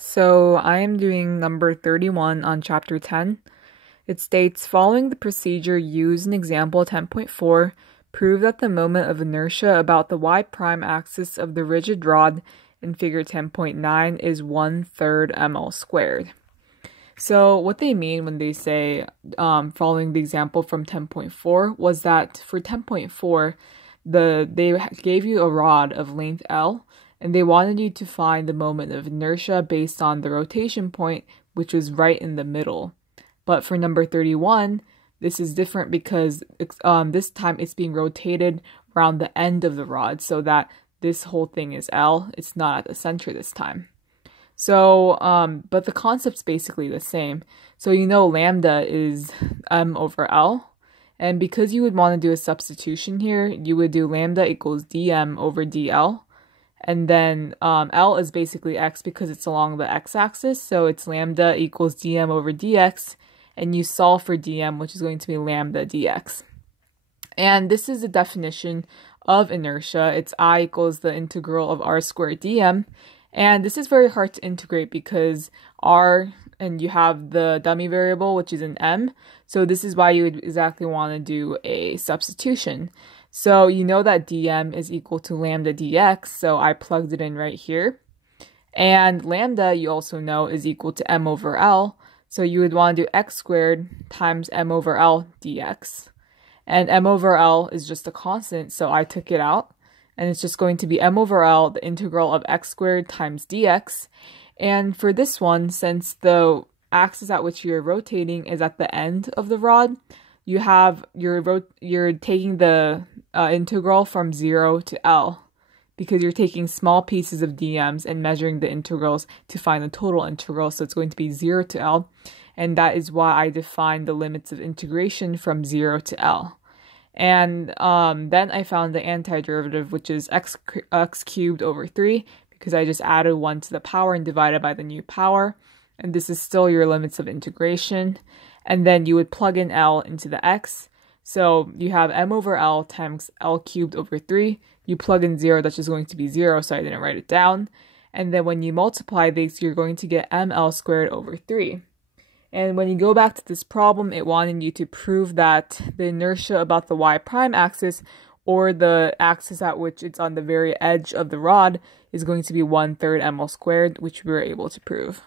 So I am doing number 31 on chapter 10. It states, following the procedure used in example 10.4, prove that the moment of inertia about the y prime axis of the rigid rod in figure 10.9 is 1/3 ml squared. So what they mean when they say following the example from 10.4 was that for 10.4, they gave you a rod of length L, and they wanted you to find the moment of inertia based on the rotation point, which was right in the middle. But for number 31, this is different because this time it's being rotated around the end of the rod so that this whole thing is L. It's not at the center this time. So, but the concept's basically the same. So you know lambda is m over L. And because you would want to do a substitution here, you would do lambda equals dm over dl. And then L is basically x because it's along the x-axis. So it's lambda equals dm over dx. And you solve for dm, which is going to be lambda dx. And this is the definition of inertia. It's I equals the integral of r squared dm. And this is very hard to integrate because r, and you have the dummy variable, which is an m. So this is why you would exactly want to do a substitution. So you know that dm is equal to lambda dx, so I plugged it in right here. And lambda, you also know, is equal to m over L. So you would want to do x squared times m over L dx. And m over L is just a constant, so I took it out. And it's just going to be m over L, the integral of x squared times dx. And for this one, since the axis at which you're rotating is at the end of the rod, you're taking the integral from 0 to L, because you're taking small pieces of dm's and measuring the integrals to find the total integral. So it's going to be 0 to L, and that is why I defined the limits of integration from 0 to L. And then I found the antiderivative, which is x cubed over 3, because I just added 1 to the power and divided by the new power. And this is still your limits of integration. And then you would plug in L into the x. So you have m over L times L cubed over 3. You plug in 0, that's just going to be 0, so I didn't write it down. And then when you multiply these, you're going to get ml squared over 3. And when you go back to this problem, it wanted you to prove that the inertia about the y prime axis, or the axis at which it's on the very edge of the rod, is going to be 1/3 ml squared, which we were able to prove.